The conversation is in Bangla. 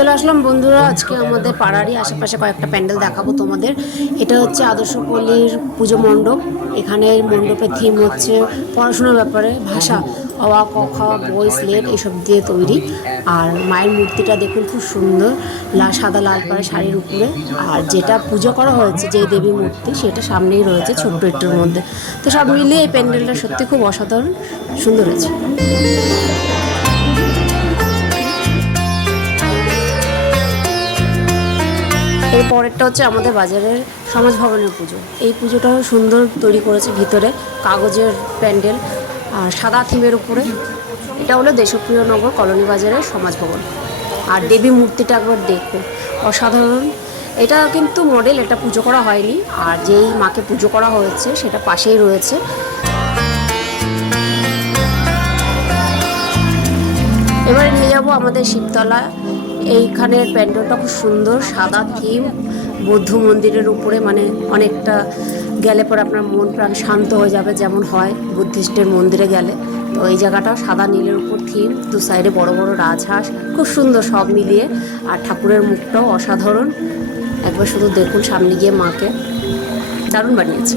চলে আসলাম বন্ধুরা, আজকে আমাদের পাড়ারই আশেপাশে কয়েকটা প্যান্ডেল দেখাবো তোমাদের। এটা হচ্ছে আদর্শপল্লীর পুজো মণ্ডপ। এখানে মণ্ডপের থিম হচ্ছে পড়াশোনার ব্যাপারে, ভাষা অ আ ক খ বই স্লেট এসব দিয়ে তৈরি। আর মায়ের মূর্তিটা দেখুন, খুব সুন্দর, সাদা লাল পাড়ে শাড়ির উপরে। আর যেটা পুজো করা হয়েছে, যে দেবী মূর্তি, সেটা সামনেই রয়েছে ছোট্ট একটুর মধ্যে। তো সব মিলিয়ে এই প্যান্ডেলটা সত্যি খুব অসাধারণ সুন্দর হয়েছে। এর পরেরটা হচ্ছে আমাদের বাজারের সমাজ ভবনের পুজো। এই পুজোটাও সুন্দর তৈরি করেছে, ভিতরে কাগজের প্যান্ডেল আর সাদা থিমের উপরে। এটা হলো দেশপ্রিয় নগর কলোনি বাজারের সমাজ ভবন। আর দেবী মূর্তিটা একবার দেখো, অসাধারণ। এটা কিন্তু মডেল, এটা পুজো করা হয়নি। আর যেই মাকে পুজো করা হয়েছে সেটা পাশেই রয়েছে। এবারে নিয়ে যাবো আমাদের শিবতলা। এইখানের প্যান্ডেলটা খুব সুন্দর, সাদা থিম, বৌদ্ধ মন্দিরের উপরে, মানে অনেকটা গেলে পরে আপনার মন প্রাণ শান্ত হয়ে যাবে, যেমন হয় বুদ্ধিস্টের মন্দিরে গেলে। তো এই জায়গাটাও সাদা নীলের উপর থিম, দু সাইডে বড় বড় রাজহাঁস, খুব সুন্দর সব মিলিয়ে। আর ঠাকুরের মুখটাও অসাধারণ, একবার শুধু দেখুন সামনে গিয়ে মাকে, দারুণ বানিয়েছে।